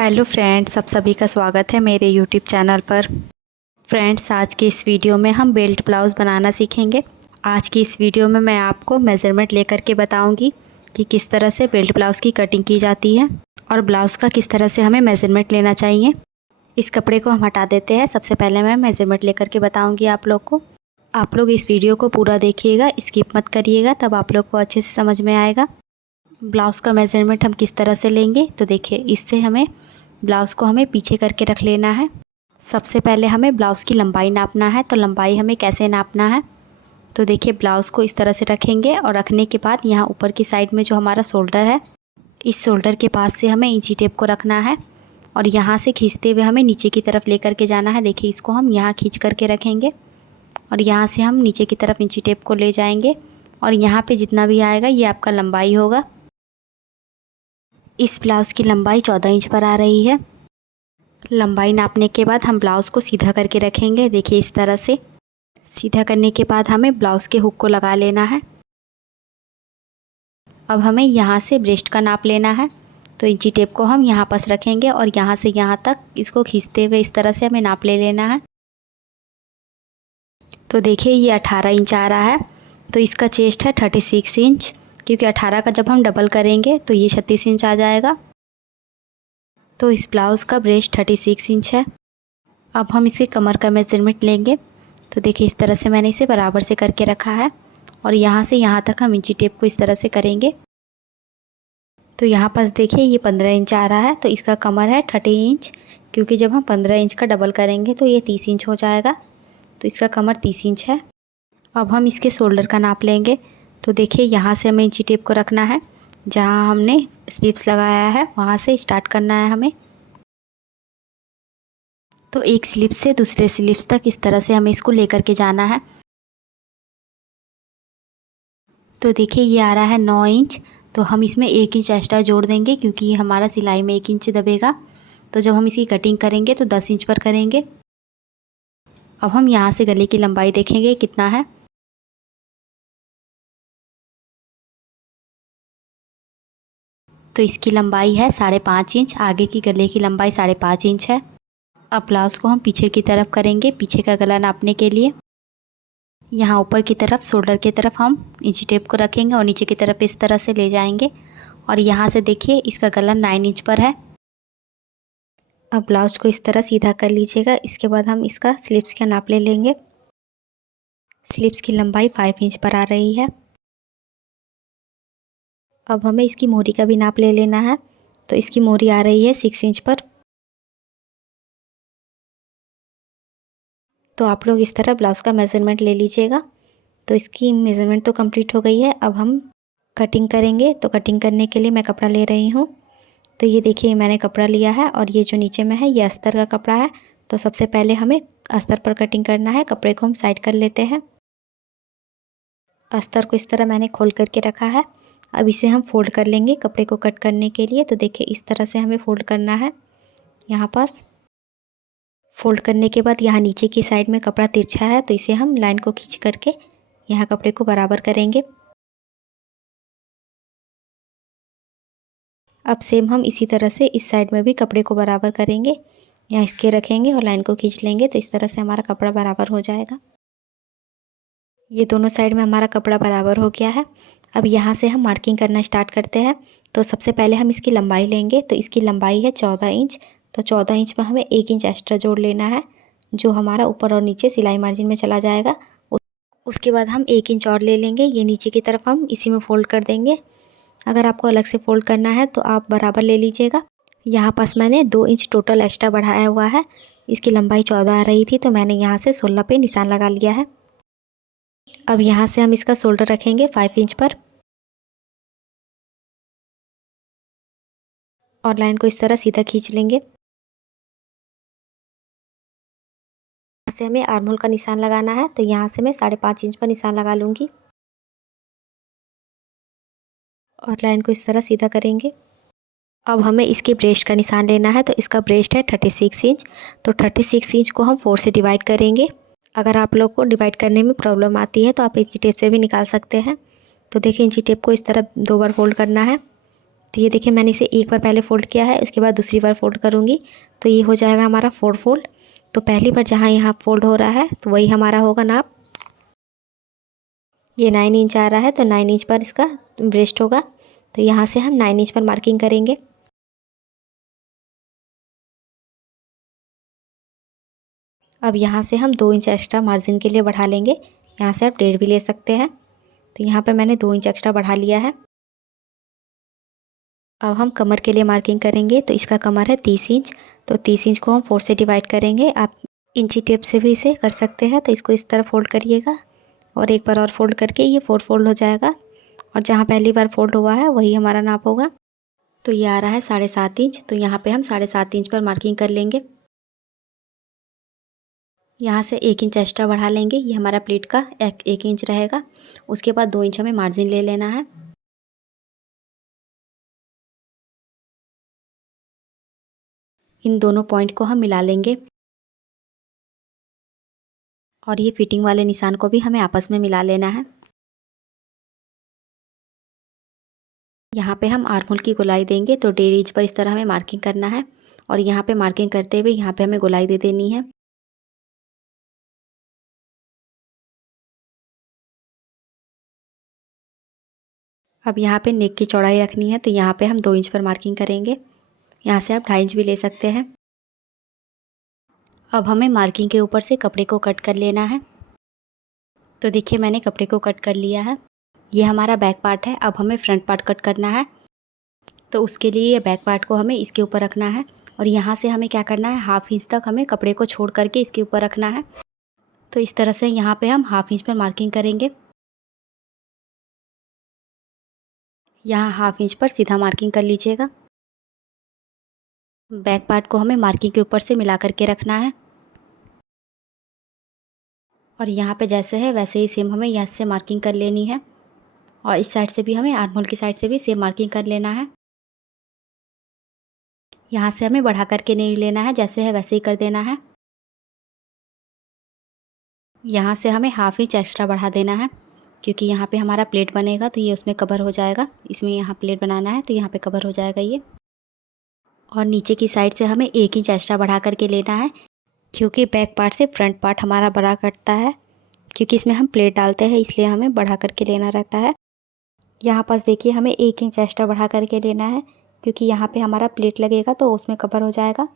Hello friends, आप सभी का स्वागत है मेरे यूट्यूब चैनल पर। फ्रेंड्स, आज के इस वीडियो में हम बेल्ट ब्लाउज़ बनाना सीखेंगे। आज की इस वीडियो में मैं आपको मेज़रमेंट लेकर के बताऊंगी कि किस तरह से बेल्ट ब्लाउज़ की कटिंग की जाती है और ब्लाउज़ का किस तरह से हमें मेज़रमेंट लेना चाहिए। इस कपड़े को हम हटा देते हैं। सबसे पहले मैं मेज़रमेंट लेकर के बताऊँगी आप लोग को। आप लोग इस वीडियो को पूरा देखिएगा, स्किप मत करिएगा, तब आप लोग को अच्छे से समझ में आएगा। ब्लाउज़ का मेज़रमेंट हम किस तरह से लेंगे तो देखिए, इससे हमें ब्लाउज़ को हमें पीछे करके रख लेना है। सबसे पहले हमें ब्लाउज़ की लंबाई नापना है। तो लंबाई हमें कैसे नापना है तो देखिए, ब्लाउज़ को इस तरह से रखेंगे और रखने के बाद यहाँ ऊपर की साइड में जो हमारा शोल्डर है, इस शोल्डर के पास से हमें इंची टेप को रखना है और यहाँ से खींचते हुए हमें नीचे की तरफ लेकर के जाना है। देखिए, इसको हम यहाँ खींच करके रखेंगे और यहाँ से हम नीचे की तरफ इंची टेप को ले जाएंगे और यहाँ पे जितना भी आएगा ये आपका लंबाई होगा। इस ब्लाउज़ की लंबाई 14 इंच पर आ रही है। लंबाई नापने के बाद हम ब्लाउज़ को सीधा करके रखेंगे। देखिए, इस तरह से सीधा करने के बाद हमें ब्लाउज़ के हुक को लगा लेना है। अब हमें यहाँ से ब्रेस्ट का नाप लेना है। तो इंची टेप को हम यहाँ पास रखेंगे और यहाँ से यहाँ तक इसको खींचते हुए इस तरह से हमें नाप ले लेना है। तो देखिए, ये 18 इंच आ रहा है। तो इसका चेस्ट है 36 इंच, क्योंकि 18 का जब हम डबल करेंगे तो ये 36 इंच आ जाएगा। तो इस ब्लाउज़ का ब्रेस्ट 36 इंच है। अब हम इसके कमर का मेज़रमेंट लेंगे। तो देखिए, इस तरह से मैंने इसे बराबर से करके रखा है और यहाँ से यहाँ तक हम इंची टेप को इस तरह से करेंगे। तो यहाँ पास देखिए, ये 15 इंच आ रहा है। तो इसका कमर है 30 इंच, क्योंकि जब हम 15 इंच का डबल करेंगे तो ये 30 इंच हो जाएगा। तो इसका कमर 30 इंच है। अब हम इसके शोल्डर का नाप लेंगे। तो देखिए, यहाँ से हमें इंची टेप को रखना है। जहाँ हमने स्लिप्स लगाया है वहाँ से स्टार्ट करना है हमें। तो एक स्लिप से दूसरे स्लिप्स तक इस तरह से हमें इसको लेकर के जाना है। तो देखिए, ये आ रहा है 9 इंच। तो हम इसमें 1 इंच एक्स्ट्रा जोड़ देंगे, क्योंकि ये हमारा सिलाई में 1 इंच दबेगा। तो जब हम इसकी कटिंग करेंगे तो 10 इंच पर करेंगे। अब हम यहाँ से गले की लंबाई देखेंगे कितना है। तो इसकी लंबाई है 5.5 इंच। आगे की गले की लंबाई 5.5 इंच है। अब ब्लाउज़ को हम पीछे की तरफ करेंगे, पीछे का गला नापने के लिए। यहाँ ऊपर की तरफ शोल्डर की तरफ हम इंची टेप को रखेंगे और नीचे की तरफ इस तरह से ले जाएंगे और यहाँ से देखिए, इसका गला 9 इंच पर है। अब ब्लाउज़ को इस तरह सीधा कर लीजिएगा। इसके बाद हम इसका स्लिप्स का नाप ले लेंगे। स्लिप्स की लंबाई 5 इंच पर आ रही है। अब हमें इसकी मोरी का भी नाप ले लेना है। तो इसकी मोरी आ रही है 6 इंच पर। तो आप लोग इस तरह ब्लाउज़ का मेज़रमेंट ले लीजिएगा। तो इसकी मेज़रमेंट तो कंप्लीट हो गई है। अब हम कटिंग करेंगे। तो कटिंग करने के लिए मैं कपड़ा ले रही हूँ। तो ये देखिए, मैंने कपड़ा लिया है और ये जो नीचे में है ये अस्तर का कपड़ा है। तो सबसे पहले हमें अस्तर पर कटिंग करना है। कपड़े को हम साइड कर लेते हैं। अस्तर को इस तरह मैंने खोल करके रखा है। अब इसे हम फोल्ड कर लेंगे कपड़े को कट करने के लिए। तो देखिए, इस तरह से हमें फोल्ड करना है। यहाँ पास फोल्ड करने के बाद यहाँ नीचे की साइड में कपड़ा तिरछा है, तो इसे हम लाइन को खींच करके यहाँ कपड़े को बराबर करेंगे। अब सेम हम इसी तरह से इस साइड में भी कपड़े को बराबर करेंगे। यहाँ इसके रखेंगे और लाइन को खींच लेंगे। तो इस तरह से हमारा कपड़ा बराबर हो जाएगा। ये दोनों साइड में हमारा कपड़ा बराबर हो गया है। अब यहाँ से हम मार्किंग करना स्टार्ट करते हैं। तो सबसे पहले हम इसकी लंबाई लेंगे। तो इसकी लंबाई है 14 इंच। तो 14 इंच में हमें 1 इंच एक्स्ट्रा जोड़ लेना है, जो हमारा ऊपर और नीचे सिलाई मार्जिन में चला जाएगा। उसके बाद हम 1 इंच और ले लेंगे। ये नीचे की तरफ हम इसी में फ़ोल्ड कर देंगे। अगर आपको अलग से फ़ोल्ड करना है तो आप बराबर ले लीजिएगा। यहाँ पास मैंने 2 इंच टोटल एक्स्ट्रा बढ़ाया हुआ है। इसकी लंबाई 14 आ रही थी, तो मैंने यहाँ से 16 पे निशान लगा लिया है। अब यहाँ से हम इसका शोल्डर रखेंगे 5 इंच पर और लाइन को इस तरह सीधा खींच लेंगे। यहाँ से हमें आर्म होल का निशान लगाना है। तो यहाँ से मैं 5.5 इंच पर निशान लगा लूँगी और लाइन को इस तरह सीधा करेंगे। अब हमें इसके ब्रेस्ट का निशान लेना है। तो इसका ब्रेस्ट है 36 इंच। तो 36 इंच को हम 4 से डिवाइड करेंगे। अगर आप लोग को डिवाइड करने में प्रॉब्लम आती है तो आप इंची टेप से भी निकाल सकते हैं। तो देखिए, इंची टेप को इस तरह 2 बार फोल्ड करना है तो ये देखिए मैंने इसे एक बार पहले फ़ोल्ड किया है, उसके बाद दूसरी बार फ़ोल्ड करूँगी तो ये हो जाएगा हमारा 4 फोल्ड। तो पहली बार जहाँ यहाँ फ़ोल्ड हो रहा है तो वही हमारा होगा नाप। ये 9 इंच आ रहा है तो 9 इंच पर इसका ब्रेस्ट होगा। तो यहाँ से हम 9 इंच पर मार्किंग करेंगे। अब यहाँ से हम 2 इंच एक्स्ट्रा मार्जिन के लिए बढ़ा लेंगे। यहाँ से आप 1.5 भी ले सकते हैं। तो यहाँ पे मैंने 2 इंच एक्स्ट्रा बढ़ा लिया है। अब हम कमर के लिए मार्किंग करेंगे। तो इसका कमर है 30 इंच। तो 30 इंच को हम 4 से डिवाइड करेंगे। आप इंची टेप से भी इसे कर सकते हैं। तो इसको इस तरह फोल्ड करिएगा और एक बार और फोल्ड करके ये 4 फोल्ड हो जाएगा। और जहाँ पहली बार फोल्ड हुआ है वही हमारा नाप होगा। तो ये आ रहा है 7.5 इंच। तो यहाँ पे हम 7.5 इंच पर मार्किंग कर लेंगे। यहाँ से 1 इंच एक्स्ट्रा बढ़ा लेंगे। ये हमारा प्लीट का 1 इंच रहेगा। उसके बाद 2 इंच हमें मार्जिन ले लेना है। इन दोनों पॉइंट को हम मिला लेंगे और ये फिटिंग वाले निशान को भी हमें आपस में मिला लेना है। यहाँ पे हम आर्म होल की गोलाई देंगे। तो 1.5 इंच पर इस तरह हमें मार्किंग करना है और यहाँ पे मार्किंग करते हुए यहाँ पे हमें गोलाई दे देनी है। अब यहाँ पे नेक की चौड़ाई रखनी है। तो यहाँ पे हम 2 इंच पर मार्किंग करेंगे। यहाँ से आप 2.5 इंच भी ले सकते हैं। अब हमें मार्किंग के ऊपर से कपड़े को कट कर लेना है। तो देखिए मैंने कपड़े को कट कर लिया है। ये हमारा बैक पार्ट है। अब हमें फ्रंट पार्ट कट करना है। तो उसके लिए ये बैक पार्ट को हमें इसके ऊपर रखना है और यहाँ से हमें क्या करना है, 1/2 इंच तक हमें कपड़े को छोड़ करके इसके ऊपर रखना है। तो इस तरह से यहाँ पे हम 1/2 इंच पर मार्किंग करेंगे। यहाँ 1/2 इंच पर सीधा मार्किंग कर लीजिएगा। बैक पार्ट को हमें मार्किंग के ऊपर से मिला करके रखना है और यहाँ पे जैसे है वैसे ही सेम हमें यहाँ से मार्किंग कर लेनी है और इस साइड से भी हमें आर्म होल की साइड से भी सेम मार्किंग कर लेना है। यहाँ से हमें बढ़ा करके नहीं लेना है, जैसे है वैसे ही कर देना है। यहाँ से हमें 1/2 इंच एक्स्ट्रा बढ़ा देना है क्योंकि यहाँ पे हमारा प्लेट बनेगा तो ये उसमें कवर हो जाएगा। इसमें यहाँ प्लेट बनाना है तो यहाँ पे कवर हो जाएगा ये। और नीचे की साइड से हमें 1 इंच एक्स्ट्रा बढ़ा करके लेना है क्योंकि बैक पार्ट से फ्रंट पार्ट हमारा बड़ा कटता है। क्योंकि इसमें हम प्लेट डालते हैं इसलिए हमें बढ़ा करके लेना रहता है। यहाँ पास देखिए हमें 1 इंच एक्स्ट्रा बढ़ा करके लेना है क्योंकि यहाँ पे हमारा प्लेट लगेगा तो उसमें कवर हो जाएगा।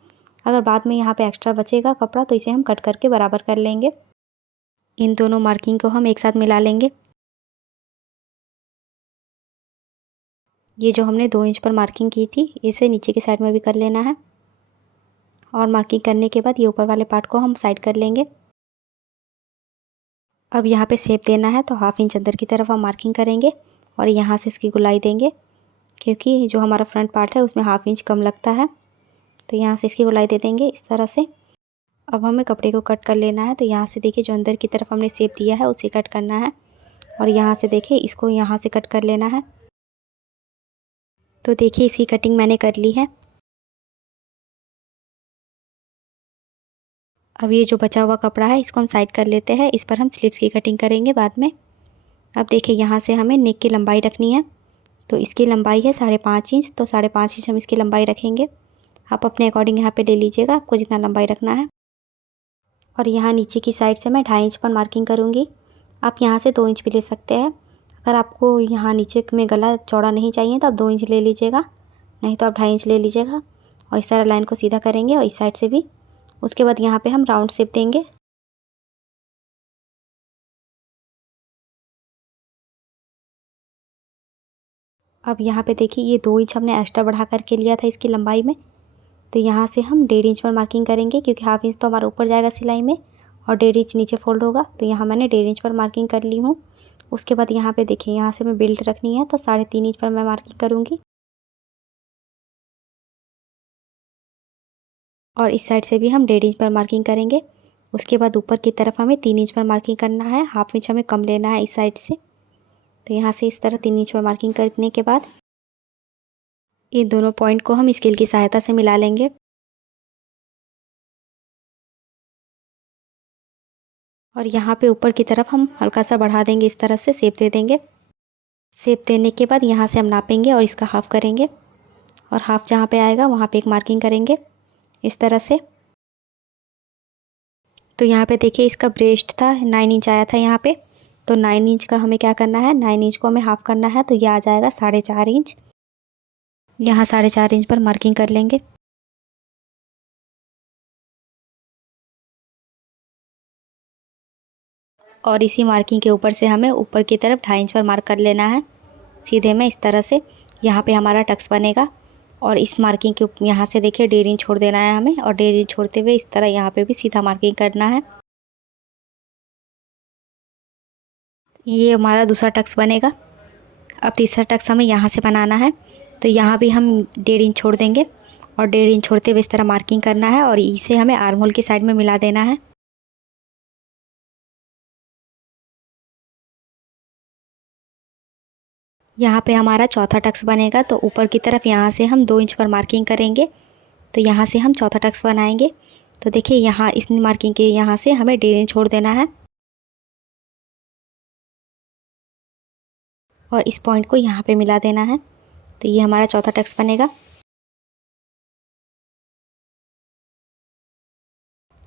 अगर बाद में यहाँ पे एक्स्ट्रा बचेगा कपड़ा तो इसे हम कट करके बराबर कर लेंगे। इन दोनों मार्किंग को हम एक साथ मिला लेंगे। ये जो हमने 2 इंच पर मार्किंग की थी इसे नीचे की साइड में भी कर लेना है और मार्किंग करने के बाद ये ऊपर वाले पार्ट को हम साइड कर लेंगे। अब यहाँ पे शेप देना है तो 1/2 इंच अंदर की तरफ हम मार्किंग करेंगे और यहाँ से इसकी गोलाई देंगे क्योंकि जो हमारा फ्रंट पार्ट है उसमें 1/2 इंच कम लगता है। तो यहाँ से इसकी गोलाई दे देंगे इस तरह से। अब हमें कपड़े को कट कर लेना है। तो यहाँ से देखिए जो अंदर की तरफ हमने शेप दिया है उसे कट करना है और यहाँ से देखिए इसको यहाँ से कट कर लेना है। तो देखिए इसकी कटिंग मैंने कर ली है। अब ये जो बचा हुआ कपड़ा है इसको हम साइड कर लेते हैं। इस पर हम स्लीव्स की कटिंग करेंगे बाद में। अब देखिए यहाँ से हमें नेक की लंबाई रखनी है। तो इसकी लंबाई है 5.5 इंच। तो 5.5 इंच हम इसकी लंबाई रखेंगे। आप अपने अकॉर्डिंग यहाँ पे ले लीजिएगा आपको जितना लंबाई रखना है। और यहाँ नीचे की साइड से मैं 2.5 इंच पर मार्किंग करूँगी। आप यहाँ से 2 इंच भी ले सकते हैं। अगर आपको यहाँ नीचे में गला चौड़ा नहीं चाहिए तो आप 2 इंच ले लीजिएगा, नहीं तो आप 2.5 इंच ले लीजिएगा। और इस तरह लाइन को सीधा करेंगे और इस साइड से भी। उसके बाद यहाँ पे हम राउंड शेप देंगे। अब यहाँ पे देखिए ये 2 इंच हमने एक्स्ट्रा बढ़ा करके लिया था इसकी लंबाई में। तो यहाँ से हम 1.5 इंच पर मार्किंग करेंगे क्योंकि 1/2 इंच तो हमारा ऊपर जाएगा सिलाई में और 1.5 इंच नीचे फोल्ड होगा। तो यहाँ मैंने 1.5 इंच पर मार्किंग कर ली हूँ। उसके बाद यहाँ पे देखिए यहाँ से मैं बेल्ट रखनी है तो 3.5 इंच पर मैं मार्किंग करूँगी और इस साइड से भी हम 1.5 इंच पर मार्किंग करेंगे। उसके बाद ऊपर की तरफ हमें 3 इंच पर मार्किंग करना है। 1/2 इंच हमें कम लेना है इस साइड से। तो यहाँ से इस तरह 3 इंच पर मार्किंग करने के बाद ये दोनों पॉइंट को हम स्केल की सहायता से मिला लेंगे। और यहाँ पे ऊपर की तरफ हम हल्का सा बढ़ा देंगे, इस तरह से शेप दे देंगे। शेप देने के बाद यहाँ से हम नापेंगे और इसका हाफ करेंगे। और हाफ जहाँ पे आएगा वहाँ पे एक मार्किंग करेंगे इस तरह से। तो यहाँ पे देखिए इसका ब्रेस्ट था 9 इंच आया था यहाँ पे, तो 9 इंच का हमें क्या करना है, 9 इंच को हमें हाफ करना है, तो ये आ जाएगा 4.5 इंच। यहाँ 4.5 इंच पर मार्किंग कर लेंगे। और इसी मार्किंग के ऊपर से हमें ऊपर की तरफ 2.5 इंच पर मार्क कर लेना है सीधे में इस तरह से। यहाँ पे हमारा टक्स बनेगा और इस मार्किंग के यहाँ से देखिए 1.5 इंच छोड़ देना है हमें, और 1.5 इंच छोड़ते हुए इस तरह यहाँ पे भी सीधा मार्किंग करना है। ये हमारा दूसरा टक्स बनेगा। अब तीसरा टक्स हमें यहाँ से बनाना है, तो यहाँ भी हम 1.5 इंच छोड़ देंगे और 1.5 इंच छोड़ते हुए इस तरह मार्किंग करना है और इसे हमें आर्म होल की साइड में मिला देना है। यहाँ पे हमारा चौथा टक्स बनेगा, तो ऊपर की तरफ यहाँ से हम 2 इंच पर मार्किंग करेंगे, तो यहाँ से हम चौथा टक्स बनाएंगे। तो देखिए यहाँ इस मार्किंग के यहाँ से हमें 1.5 इंच छोड़ देना है और इस पॉइंट को यहाँ पे मिला देना है, तो ये हमारा चौथा टक्स बनेगा।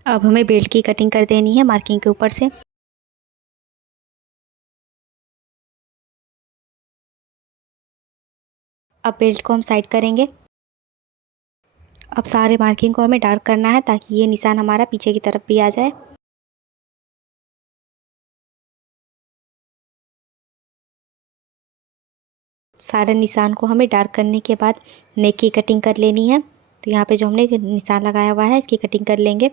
अब हमें बेल्ट की कटिंग कर देनी है मार्किंग के ऊपर से। अब बेल्ट को हम साइड करेंगे। अब सारे मार्किंग को हमें डार्क करना है ताकि ये निशान हमारा पीछे की तरफ भी आ जाए। सारे निशान को हमें डार्क करने के बाद नेक की कटिंग कर लेनी है, तो यहाँ पे जो हमने निशान लगाया हुआ है इसकी कटिंग कर लेंगे।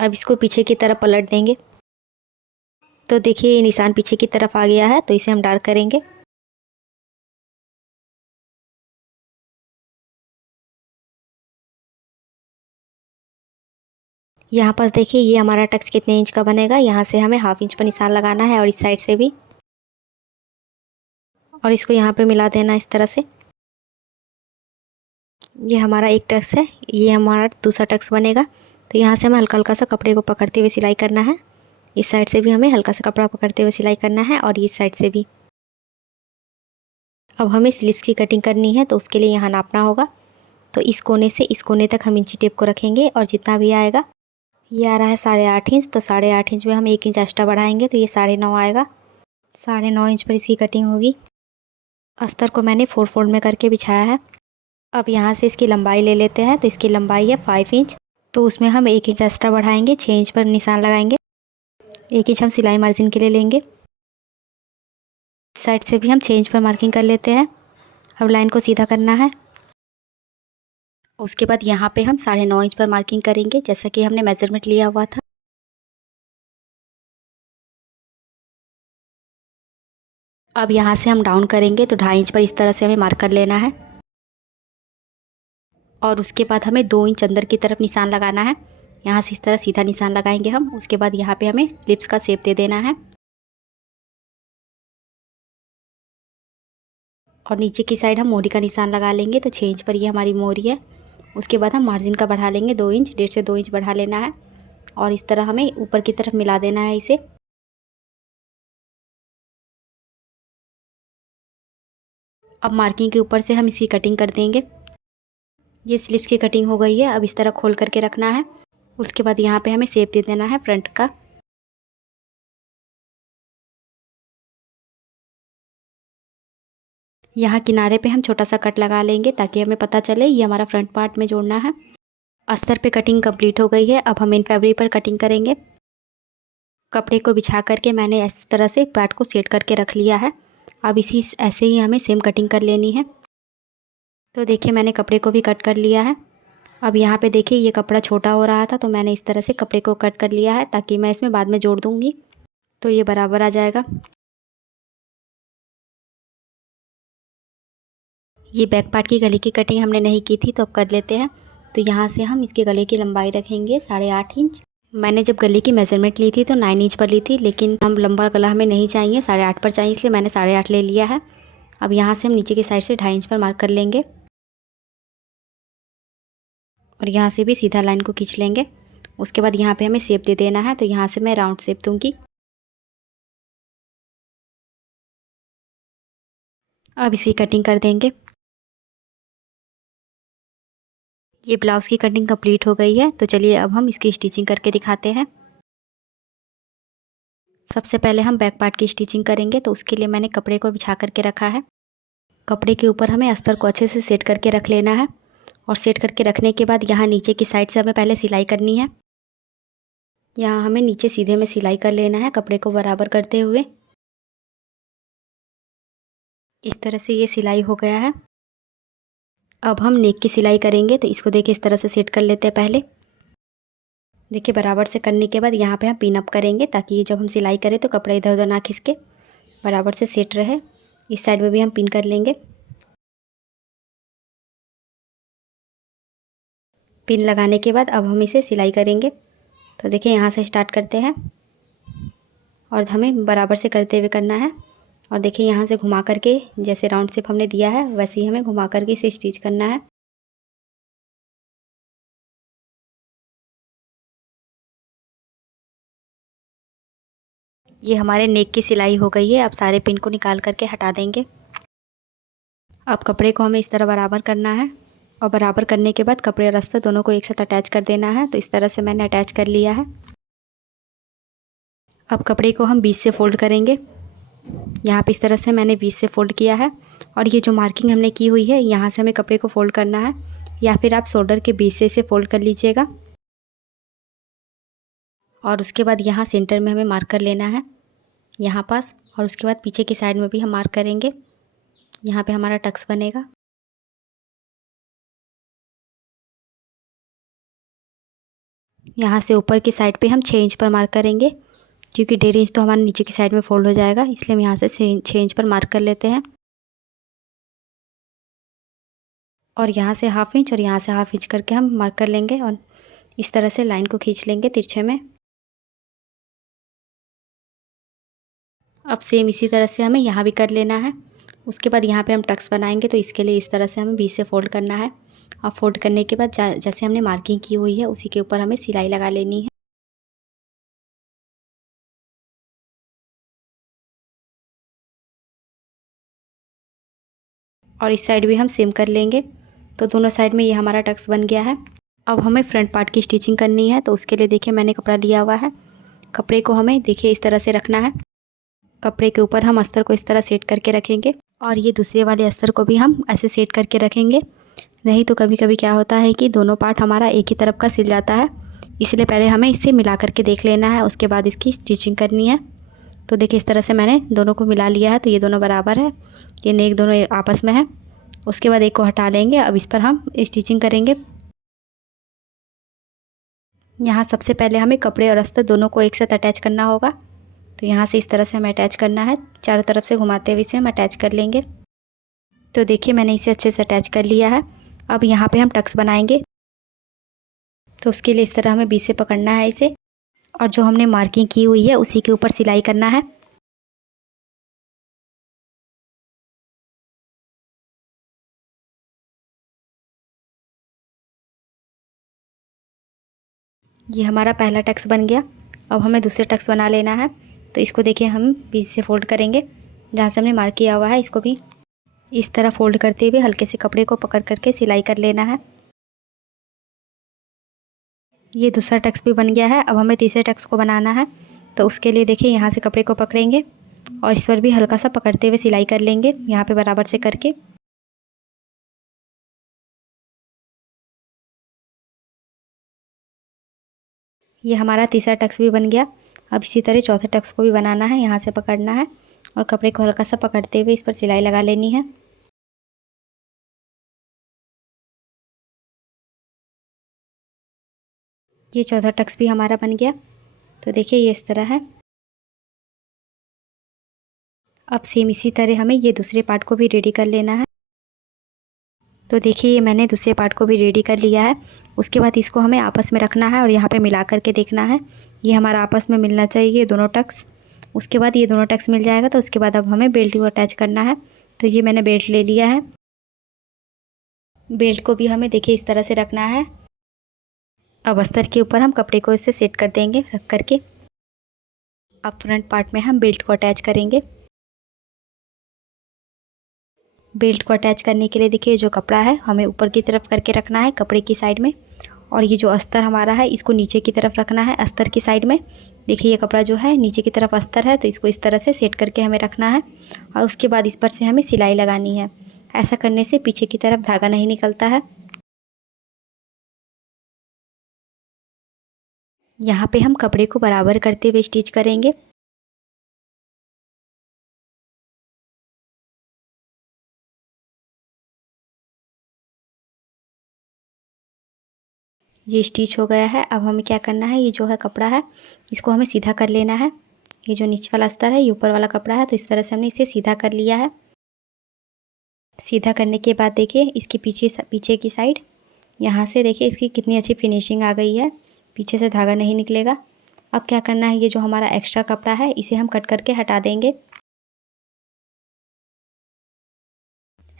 अब इसको पीछे की तरफ पलट देंगे, तो देखिए ये निशान पीछे की तरफ आ गया है, तो इसे हम डार्क करेंगे। यहाँ पास देखिए ये हमारा टक्स कितने इंच का बनेगा, यहाँ से हमें 1/2 इंच पर निशान लगाना है और इस साइड से भी, और इसको यहाँ पे मिला देना इस तरह से। ये हमारा एक टक्स है, ये हमारा दूसरा टक्स बनेगा। तो यहाँ से हमें हल्का हल्का सा कपड़े को पकड़ते हुए सिलाई करना है। इस साइड से भी हमें हल्का सा कपड़ा पकड़ते हुए सिलाई करना है और इस साइड से भी। अब हमें स्लीव्स की कटिंग करनी है, तो उसके लिए यहाँ नापना होगा। तो इस कोने से इस कोने तक हम इंची टेप को रखेंगे और जितना भी आएगा, ये आ रहा है 8.5 इंच, तो 8.5 इंच में हम 1 इंच एक्स्ट्रा बढ़ाएंगे, तो ये 9.5 आएगा। 9.5 इंच पर इसकी कटिंग होगी। अस्तर को मैंने 4 फोल्ड में करके बिछाया है। अब यहाँ से इसकी लंबाई ले लेते हैं, तो इसकी लंबाई है 5 इंच, तो उसमें हम 1 इंच एक्स्ट्रा बढ़ाएंगे, 6 इंच पर निशान लगाएंगे। 1 इंच हम सिलाई मार्जिन के लिए लेंगे। इस साइड से भी हम 6 इंच पर मार्किंग कर लेते हैं। अब लाइन को सीधा करना है। उसके बाद यहाँ पे हम 9.5 इंच पर मार्किंग करेंगे, जैसा कि हमने मेजरमेंट लिया हुआ था। अब यहाँ से हम डाउन करेंगे, तो 2.5 इंच पर इस तरह से हमें मार्क कर लेना है और उसके बाद हमें 2 इंच अंदर की तरफ निशान लगाना है। यहाँ से इस तरह सीधा निशान लगाएंगे हम। उसके बाद यहाँ पे हमें स्लिप्स का शेप दे देना है और नीचे की साइड हम मोरी का निशान लगा लेंगे, तो 6 इंच पर ये हमारी मोरी है। उसके बाद हम मार्जिन का बढ़ा लेंगे 2 इंच, 1.5 से 2 इंच बढ़ा लेना है और इस तरह हमें ऊपर की तरफ मिला देना है इसे। अब मार्किंग के ऊपर से हम इसकी कटिंग कर देंगे। ये स्लिप्स की कटिंग हो गई है। अब इस तरह खोल करके रखना है। उसके बाद यहाँ पे हमें शेप दे देना है फ्रंट का। यहाँ किनारे पे हम छोटा सा कट लगा लेंगे ताकि हमें पता चले ये हमारा फ्रंट पार्ट में जोड़ना है। अस्तर पे कटिंग कंप्लीट हो गई है। अब हम इन फैब्रिक पर कटिंग करेंगे। कपड़े को बिछा करके मैंने इस तरह से पार्ट को सेट करके रख लिया है। अब इसी ऐसे ही हमें सेम कटिंग कर लेनी है। तो देखिए मैंने कपड़े को भी कट कर लिया है। अब यहाँ पे देखिए ये कपड़ा छोटा हो रहा था, तो मैंने इस तरह से कपड़े को कट कर लिया है ताकि मैं इसमें बाद में जोड़ दूँगी तो ये बराबर आ जाएगा। ये बैक पार्ट की गले की कटिंग हमने नहीं की थी, तो अब कर लेते हैं। तो यहाँ से हम इसके गले की लंबाई रखेंगे 8.5 इंच। मैंने जब गले की मेजरमेंट ली थी तो 9 इंच पर ली थी, लेकिन हम लंबा गला हमें नहीं चाहिए, 8.5 पर चाहिए, इसलिए मैंने 8.5 ले लिया है। अब यहाँ से हम नीचे की साइड से 2.5 इंच पर मार्क कर लेंगे और यहाँ से भी सीधा लाइन को खींच लेंगे। उसके बाद यहाँ पे हमें शेप दे देना है, तो यहाँ से मैं राउंड शेप दूँगी। अब इसी कटिंग कर देंगे। ये ब्लाउज़ की कटिंग कंप्लीट हो गई है, तो चलिए अब हम इसकी स्टिचिंग करके दिखाते हैं। सबसे पहले हम बैक पार्ट की स्टिचिंग करेंगे, तो उसके लिए मैंने कपड़े को बिछा करके रखा है। कपड़े के ऊपर हमें अस्तर को अच्छे से सेट करके रख लेना है और सेट करके रखने के बाद यहाँ नीचे की साइड से हमें पहले सिलाई करनी है। यहाँ हमें नीचे सीधे में सिलाई कर लेना है कपड़े को बराबर करते हुए। इस तरह से ये सिलाई हो गया है। अब हम नेक की सिलाई करेंगे, तो इसको देखिए इस तरह से सेट कर लेते हैं पहले। देखिए बराबर से करने के बाद यहाँ पे हम पिन अप करेंगे, ताकि ये जब हम सिलाई करें तो कपड़ा इधर उधर ना खिसके, बराबर से सेट रहे। इस साइड में भी हम पिन कर लेंगे। पिन लगाने के बाद अब हम इसे सिलाई करेंगे। तो देखिए यहाँ से स्टार्ट करते हैं और हमें बराबर से करते हुए करना है। और देखिए यहाँ से घुमा करके, जैसे राउंड शेप हमने दिया है वैसे ही हमें घुमा करके इसे स्टिच करना है। ये हमारे नेक की सिलाई हो गई है। अब सारे पिन को निकाल करके हटा देंगे। अब कपड़े को हमें इस तरह बराबर करना है और बराबर करने के बाद कपड़े और अस्तर दोनों को एक साथ अटैच कर देना है। तो इस तरह से मैंने अटैच कर लिया है। अब कपड़े को हम बीच से फोल्ड करेंगे। यहाँ पे इस तरह से मैंने बीच से फोल्ड किया है और ये जो मार्किंग हमने की हुई है यहाँ से हमें कपड़े को फोल्ड करना है, या फिर आप शोल्डर के बीच से इसे फोल्ड कर लीजिएगा। और उसके बाद यहाँ सेंटर में हमें मार्क कर लेना है यहाँ पास, और उसके बाद पीछे की साइड में भी हम मार्क करेंगे। यहाँ पे हमारा टक्स बनेगा। यहाँ से ऊपर की साइड पे हम 6 इंच पर मार्क करेंगे, क्योंकि 1.5 इंच तो हमारा नीचे की साइड में फोल्ड हो जाएगा, इसलिए हम यहाँ से 6 इंच पर मार्क कर लेते हैं। और यहाँ से 1/2 इंच और यहाँ से 1/2 इंच करके हम मार्क कर लेंगे और इस तरह से लाइन को खींच लेंगे तिरछे में। अब सेम इसी तरह से हमें यहाँ भी कर लेना है। उसके बाद यहाँ पे हम टक्स बनाएंगे, तो इसके लिए इस तरह से हमें बीच से फोल्ड करना है और फोल्ड करने के बाद जैसे हमने मार्किंग की हुई है उसी के ऊपर हमें सिलाई लगा लेनी है। और इस साइड भी हम सेम कर लेंगे। तो दोनों साइड में ये हमारा टक्स बन गया है। अब हमें फ्रंट पार्ट की स्टिचिंग करनी है, तो उसके लिए देखिए मैंने कपड़ा लिया हुआ है। कपड़े को हमें देखिए इस तरह से रखना है। कपड़े के ऊपर हम अस्तर को इस तरह सेट करके रखेंगे और ये दूसरे वाले अस्तर को भी हम ऐसे सेट करके रखेंगे। नहीं तो कभी कभी क्या होता है कि दोनों पार्ट हमारा एक ही तरफ का सिल जाता है, इसलिए पहले हमें इससे मिला करके देख लेना है, उसके बाद इसकी स्टिचिंग करनी है। तो देखिए इस तरह से मैंने दोनों को मिला लिया है, तो ये दोनों बराबर है, ये नेक दोनों आपस में है। उसके बाद एक को हटा लेंगे। अब इस पर हम स्टिचिंग करेंगे। यहाँ सबसे पहले हमें कपड़े और अस्तर दोनों को एक साथ अटैच करना होगा। तो यहाँ से इस तरह से हमें अटैच करना है, चारों तरफ से घुमाते हुए इसे हम अटैच कर लेंगे। तो देखिए मैंने इसे अच्छे से अटैच कर लिया है। अब यहाँ पे हम टक्स बनाएंगे, तो उसके लिए इस तरह हमें बीच से पकड़ना है इसे, और जो हमने मार्किंग की हुई है उसी के ऊपर सिलाई करना है। ये हमारा पहला टक्स बन गया। अब हमें दूसरे टक्स बना लेना है, तो इसको देखिए हम बीच से फोल्ड करेंगे। जहाँ से हमने मार्क किया हुआ है इसको भी इस तरह फोल्ड करते हुए हल्के से कपड़े को पकड़ करके सिलाई कर लेना है। ये दूसरा टक्स भी बन गया है। अब हमें तीसरे टक्स को बनाना है, तो उसके लिए देखिए यहाँ से कपड़े को पकड़ेंगे और इस पर भी हल्का सा पकड़ते हुए सिलाई कर लेंगे, यहाँ पे बराबर से करके। ये हमारा तीसरा टक्स भी बन गया। अब इसी तरह चौथे टक्स को भी बनाना है, यहाँ से पकड़ना है और कपड़े को हल्का सा पकड़ते हुए इस पर सिलाई लगा लेनी है। ये चौथा टक्स भी हमारा बन गया। तो देखिए ये इस तरह है। अब सेम इसी तरह हमें ये दूसरे पार्ट को भी रेडी कर लेना है। तो देखिए ये मैंने दूसरे पार्ट को भी रेडी कर लिया है। उसके बाद इसको हमें आपस में रखना है और यहाँ पे मिला करके देखना है, ये हमारा आपस में मिलना चाहिए दोनों टक्स। उसके बाद ये दोनों टक्स मिल जाएगा, तो उसके बाद अब हमें बेल्ट को अटैच करना है। तो ये मैंने बेल्ट ले लिया है। बेल्ट को भी हमें देखिए इस तरह से रखना है। अब अस्तर के ऊपर हम कपड़े को इससे सेट कर देंगे रख करके। अब फ्रंट पार्ट में हम बेल्ट को अटैच करेंगे। बेल्ट को अटैच करने के लिए देखिए जो कपड़ा है हमें ऊपर की तरफ करके रखना है कपड़े की साइड में, और ये जो अस्तर हमारा है इसको नीचे की तरफ रखना है अस्तर की साइड में। देखिए ये कपड़ा जो है नीचे की तरफ अस्तर है, तो इसको इस तरह से सेट करके हमें रखना है और उसके बाद इस पर से हमें सिलाई लगानी है। ऐसा करने से पीछे की तरफ धागा नहीं निकलता है। यहाँ पे हम कपड़े को बराबर करते हुए स्टिच करेंगे। ये स्टिच हो गया है। अब हमें क्या करना है, ये जो है कपड़ा है इसको हमें सीधा कर लेना है। ये जो नीचे वाला अस्तर है ये ऊपर वाला कपड़ा है, तो इस तरह से हमने इसे सीधा कर लिया है। सीधा करने के बाद देखिए इसके पीछे की साइड यहाँ से देखिए इसकी कितनी अच्छी फिनिशिंग आ गई है, पीछे से धागा नहीं निकलेगा। अब क्या करना है, ये जो हमारा एक्स्ट्रा कपड़ा है इसे हम कट करके हटा देंगे।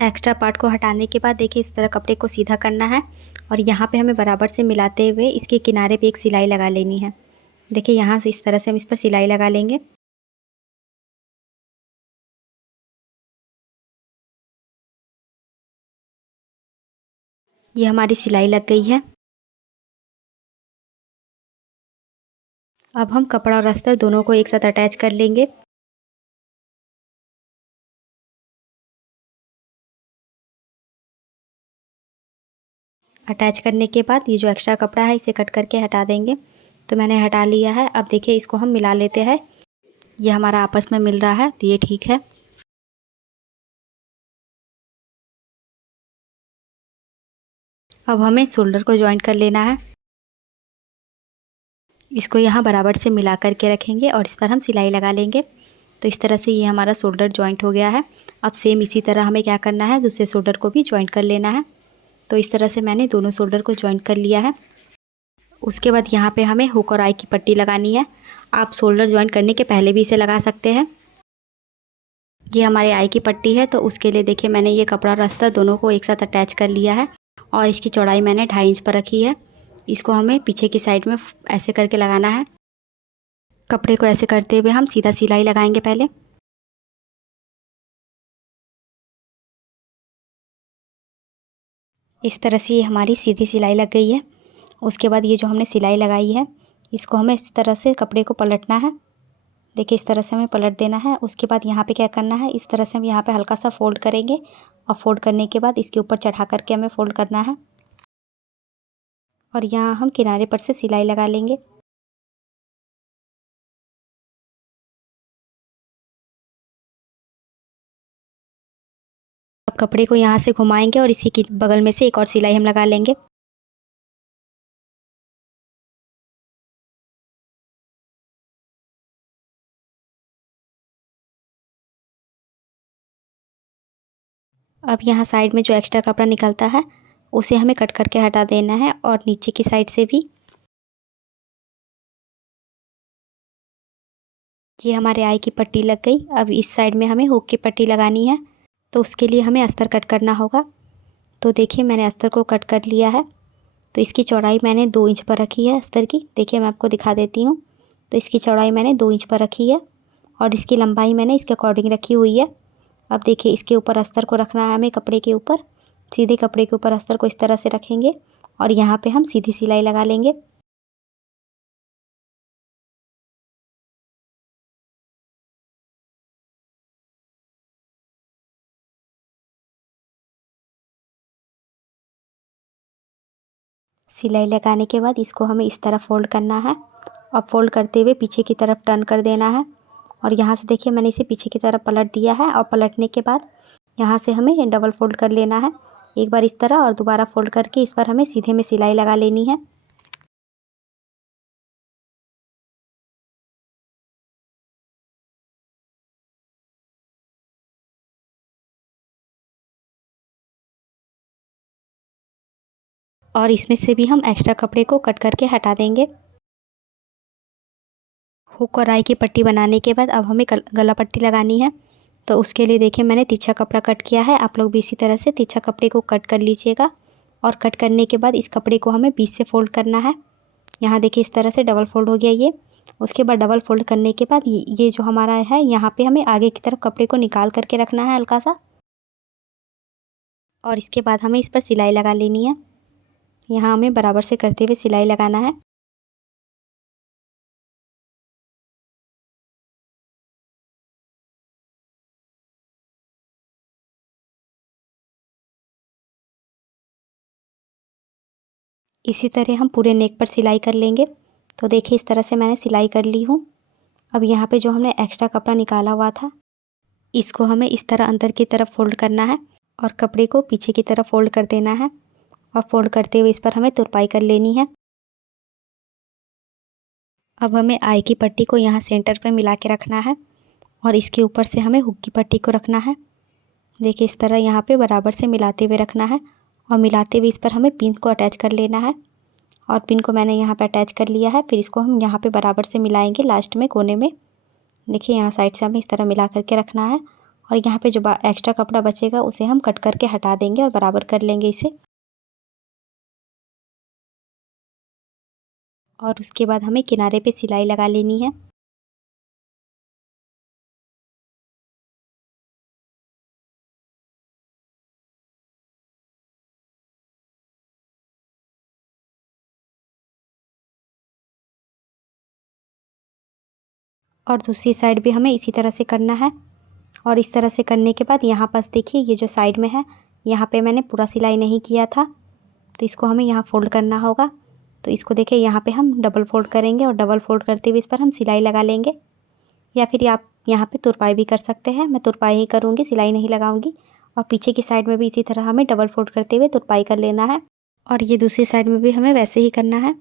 एक्स्ट्रा पार्ट को हटाने के बाद देखिए इस तरह कपड़े को सीधा करना है और यहाँ पे हमें बराबर से मिलाते हुए इसके किनारे पे एक सिलाई लगा लेनी है। देखिए यहाँ से इस तरह से हम इस पर सिलाई लगा लेंगे। ये हमारी सिलाई लग गई है। अब हम कपड़ा और अस्तर दोनों को एक साथ अटैच कर लेंगे। अटैच करने के बाद ये जो एक्स्ट्रा कपड़ा है इसे कट करके हटा देंगे। तो मैंने हटा लिया है। अब देखिए इसको हम मिला लेते हैं। ये हमारा आपस में मिल रहा है तो ये ठीक है। अब हमें शोल्डर को जॉइंट कर लेना है। इसको यहाँ बराबर से मिला करके रखेंगे और इस पर हम सिलाई लगा लेंगे। तो इस तरह से ये हमारा शोल्डर जॉइंट हो गया है। अब सेम इसी तरह हमें क्या करना है, दूसरे शोल्डर को भी जॉइंट कर लेना है। तो इस तरह से मैंने दोनों शोल्डर को जॉइंट कर लिया है। उसके बाद यहाँ पे हमें हुक और आई की पट्टी लगानी है। आप शोल्डर जॉइंट करने के पहले भी इसे लगा सकते हैं। ये हमारे आई की पट्टी है, तो उसके लिए देखिए मैंने ये कपड़ा और अस्तर दोनों को एक साथ अटैच कर लिया है और इसकी चौड़ाई मैंने 2.5 इंच पर रखी है। इसको हमें पीछे की साइड में ऐसे करके लगाना है। कपड़े को ऐसे करते हुए हम सीधा सिलाई लगाएंगे पहले। इस तरह से ये हमारी सीधी सिलाई लग गई है। उसके बाद ये जो हमने सिलाई लगाई है इसको हमें इस तरह से कपड़े को पलटना है। देखिए इस तरह से हमें पलट देना है। उसके बाद यहाँ पे क्या करना है, इस तरह से हम यहाँ पे हल्का सा फोल्ड करेंगे और फोल्ड करने के बाद इसके ऊपर चढ़ा करके हमें फोल्ड करना है और यहाँ हम किनारे पर से सिलाई लगा लेंगे। अब कपड़े को यहाँ से घुमाएंगे और इसी के बगल में से एक और सिलाई हम लगा लेंगे। अब यहाँ साइड में जो एक्स्ट्रा कपड़ा निकलता है उसे हमें कट करके हटा देना है और नीचे की साइड से भी। ये हमारे आई की पट्टी लग गई। अब इस साइड में हमें हुक की पट्टी लगानी है, तो उसके लिए हमें अस्तर कट करना होगा। तो देखिए मैंने अस्तर को कट कर लिया है। तो इसकी चौड़ाई मैंने 2 इंच पर रखी है अस्तर की। देखिए मैं आपको दिखा देती हूँ। तो इसकी चौड़ाई मैंने 2 इंच पर रखी है और इसकी लंबाई मैंने इसके अकॉर्डिंग रखी हुई है। अब देखिए इसके ऊपर अस्तर को रखना है हमें कपड़े के ऊपर। सीधे कपड़े के ऊपर अस्तर को इस तरह से रखेंगे और यहाँ पे हम सीधी सिलाई लगा लेंगे। सिलाई लगाने के बाद इसको हमें इस तरह फोल्ड करना है और फोल्ड करते हुए पीछे की तरफ टर्न कर देना है। और यहाँ से देखिए मैंने इसे पीछे की तरफ पलट दिया है और पलटने के बाद यहाँ से हमें डबल फोल्ड कर लेना है। एक बार इस तरह और दोबारा फोल्ड करके इस पर हमें सीधे में सिलाई लगा लेनी है। और इसमें से भी हम एक्स्ट्रा कपड़े को कट करके हटा देंगे। हुक और आई की पट्टी बनाने के बाद अब हमें गला पट्टी लगानी है। तो उसके लिए देखिए मैंने तिरछा कपड़ा कट किया है। आप लोग भी इसी तरह से तिरछा कपड़े को कट कर लीजिएगा और कट करने के बाद इस कपड़े को हमें बीच से फोल्ड करना है। यहाँ देखिए इस तरह से डबल फोल्ड हो गया ये। उसके बाद डबल फोल्ड करने के बाद ये जो हमारा है यहाँ पे हमें आगे की तरफ कपड़े को निकाल करके रखना है हल्का सा। और इसके बाद हमें इस पर सिलाई लगा लेनी है। यहाँ हमें बराबर से करते हुए सिलाई लगाना है। इसी तरह हम पूरे नेक पर सिलाई कर लेंगे। तो देखिए इस तरह से मैंने सिलाई कर ली हूँ। अब यहाँ पे जो हमने एक्स्ट्रा कपड़ा निकाला हुआ था, इसको हमें इस तरह अंदर की तरफ फोल्ड करना है और कपड़े को पीछे की तरफ फोल्ड कर देना है। और फोल्ड करते हुए इस पर हमें तुरपाई कर लेनी है। अब हमें आई की पट्टी को यहाँ सेंटर पे मिला के रखना है और इसके ऊपर से हमें हुक की पट्टी को रखना है। देखिए इस तरह यहाँ पे बराबर से मिलाते हुए रखना है और मिलाते हुए इस पर हमें पिन को अटैच कर लेना है। और पिन को मैंने यहाँ पे अटैच कर लिया है। फिर इसको हम यहाँ पे बराबर से मिलाएंगे लास्ट में कोने में। देखिए यहाँ साइड से हमें इस तरह मिला करके रखना है और यहाँ पे जो एक्स्ट्रा कपड़ा बचेगा उसे हम कट करके हटा देंगे और बराबर कर लेंगे इसे। और उसके बाद हमें किनारे पे सिलाई लगा लेनी है। और दूसरी साइड भी हमें इसी तरह से करना है। और इस तरह से करने के बाद यहाँ पास देखिए ये जो साइड में है, यहाँ पे मैंने पूरा सिलाई नहीं किया था, तो इसको हमें यहाँ फोल्ड करना होगा। तो इसको देखिए यहाँ पे हम डबल फोल्ड करेंगे और डबल फोल्ड करते हुए इस पर हम सिलाई लगा लेंगे। या फिर आप यहाँ पे तुरपाई भी कर सकते हैं। मैं तुरपाई ही करूँगी, सिलाई नहीं लगाऊंगी। और पीछे की साइड में भी इसी तरह हमें डबल फोल्ड करते हुए तुरपाई कर लेना है। और ये दूसरी साइड में भी हमें वैसे ही करना है।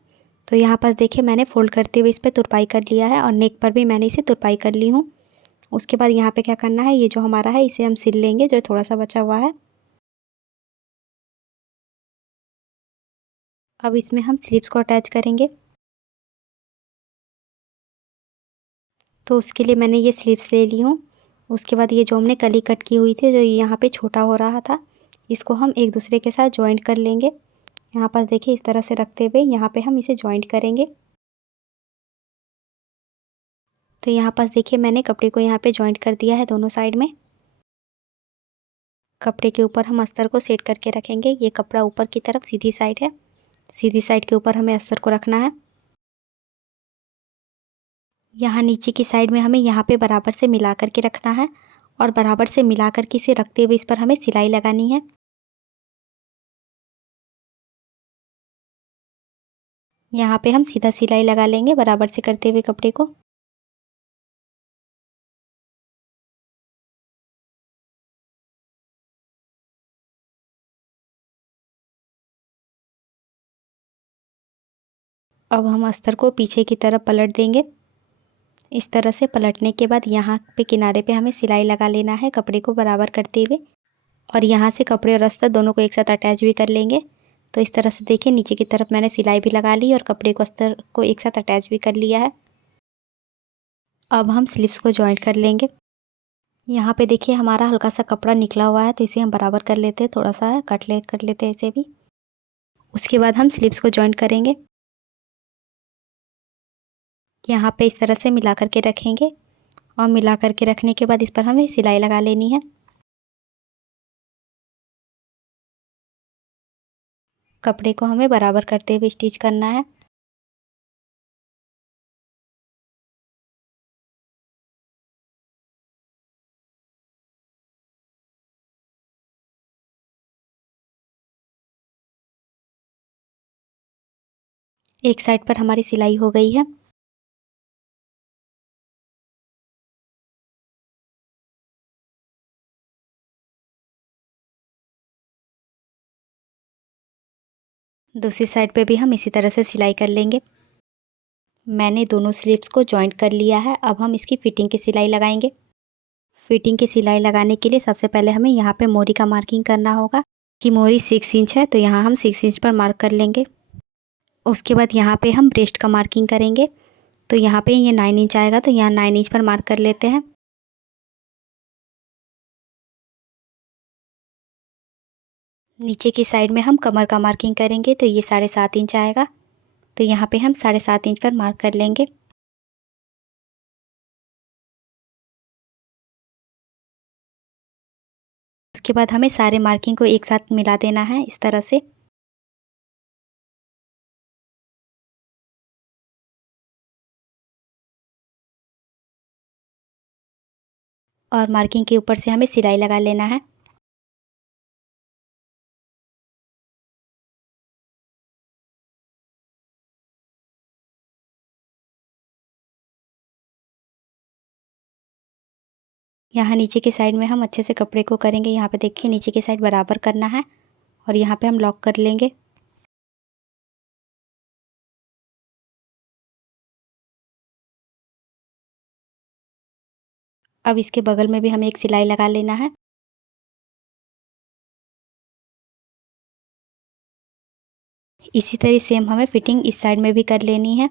तो यहाँ पास देखिए मैंने फोल्ड करते हुए इस पर तुरपाई कर लिया है और नेक पर भी मैंने इसे तुरपाई कर ली हूँ। उसके बाद यहाँ पे क्या करना है, ये जो हमारा है इसे हम सिल लेंगे, जो थोड़ा सा बचा हुआ है। अब इसमें हम स्लीव्स को अटैच करेंगे। तो उसके लिए मैंने ये स्लीव्स ले ली हूँ। उसके बाद ये जो हमने कली कट की हुई थी, जो यहाँ पे छोटा हो रहा था, इसको हम एक दूसरे के साथ जॉइंट कर लेंगे। यहाँ पास देखिए इस तरह से रखते हुए यहाँ पे हम इसे जॉइंट करेंगे। तो यहाँ पास देखिए मैंने कपड़े को यहाँ पे जॉइंट कर दिया है दोनों साइड में। कपड़े के ऊपर हम अस्तर को सेट करके रखेंगे। ये कपड़ा ऊपर की तरफ सीधी साइड है, सीधी साइड के ऊपर हमें अस्तर को रखना है। यहाँ नीचे की साइड में हमें यहाँ पे बराबर से मिला करके रखना है और बराबर से मिला करके इसे रखते हुए इस पर हमें सिलाई लगानी है। यहाँ पे हम सीधा सिलाई लगा लेंगे बराबर से करते हुए कपड़े को। अब हम अस्तर को पीछे की तरफ पलट देंगे। इस तरह से पलटने के बाद यहाँ पे किनारे पे हमें सिलाई लगा लेना है कपड़े को बराबर करते हुए। और यहाँ से कपड़े और अस्तर दोनों को एक साथ अटैच भी कर लेंगे। तो इस तरह से देखिए नीचे की तरफ मैंने सिलाई भी लगा ली और कपड़े को अस्तर को एक साथ अटैच भी कर लिया है। अब हम स्लीव्स को जॉइंट कर लेंगे। यहाँ पे देखिए हमारा हल्का सा कपड़ा निकला हुआ है, तो इसे हम बराबर कर लेते हैं, थोड़ा सा है कर लेते हैं इसे भी। उसके बाद हम स्लीव्स को जॉइंट करेंगे। यहाँ पे इस तरह से मिला करके रखेंगे और मिला करके रखने के बाद इस पर हमें सिलाई लगा लेनी है। कपड़े को हमें बराबर करते हुए स्टिच करना है। एक साइड पर हमारी सिलाई हो गई है। दूसरी साइड पे भी हम इसी तरह से सिलाई कर लेंगे। मैंने दोनों स्लीव्स को जॉइंट कर लिया है। अब हम इसकी फिटिंग की सिलाई लगाएंगे। फिटिंग की सिलाई लगाने के लिए सबसे पहले हमें यहाँ पे मोरी का मार्किंग करना होगा कि मोरी 6 इंच है, तो यहाँ हम 6 इंच पर मार्क कर लेंगे। उसके बाद यहाँ पे हम ब्रेस्ट का मार्किंग करेंगे। तो यहाँ पे ये 9 इंच आएगा, तो यहाँ 9 इंच पर मार्क कर लेते हैं। नीचे की साइड में हम कमर का मार्किंग करेंगे, तो ये 7.5 इंच आएगा, तो यहाँ पे हम 7.5 इंच पर मार्क कर लेंगे। उसके इसके बाद हमें सारे मार्किंग को एक साथ मिला देना है इस तरह से। और मार्किंग के ऊपर से हमें सिलाई लगा लेना है। यहाँ नीचे की साइड में हम अच्छे से कपड़े को करेंगे। यहाँ पे देखिए नीचे की साइड बराबर करना है और यहाँ पे हम लॉक कर लेंगे। अब इसके बगल में भी हमें एक सिलाई लगा लेना है। इसी तरह सेम हमें फिटिंग इस साइड में भी कर लेनी है।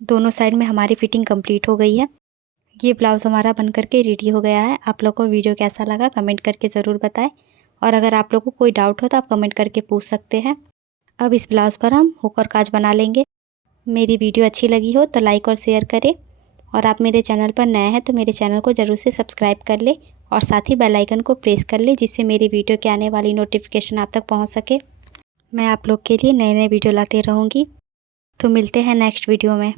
दोनों साइड में हमारी फिटिंग कंप्लीट हो गई है। ये ब्लाउज़ हमारा बन करके रेडी हो गया है। आप लोग को वीडियो कैसा लगा कमेंट करके ज़रूर बताएं, और अगर आप लोग को कोई डाउट हो तो आप कमेंट करके पूछ सकते हैं। अब इस ब्लाउज़ पर हम हुक और काज बना लेंगे। मेरी वीडियो अच्छी लगी हो तो लाइक और शेयर करें, और आप मेरे चैनल पर नए हैं तो मेरे चैनल को ज़रूर से सब्सक्राइब कर ले और साथ ही बेल आइकन को प्रेस कर ले, जिससे मेरी वीडियो के आने वाली नोटिफिकेशन आप तक पहुंच सके। मैं आप लोग के लिए नए नए वीडियो लाते रहूँगी। तो मिलते हैं नेक्स्ट वीडियो में।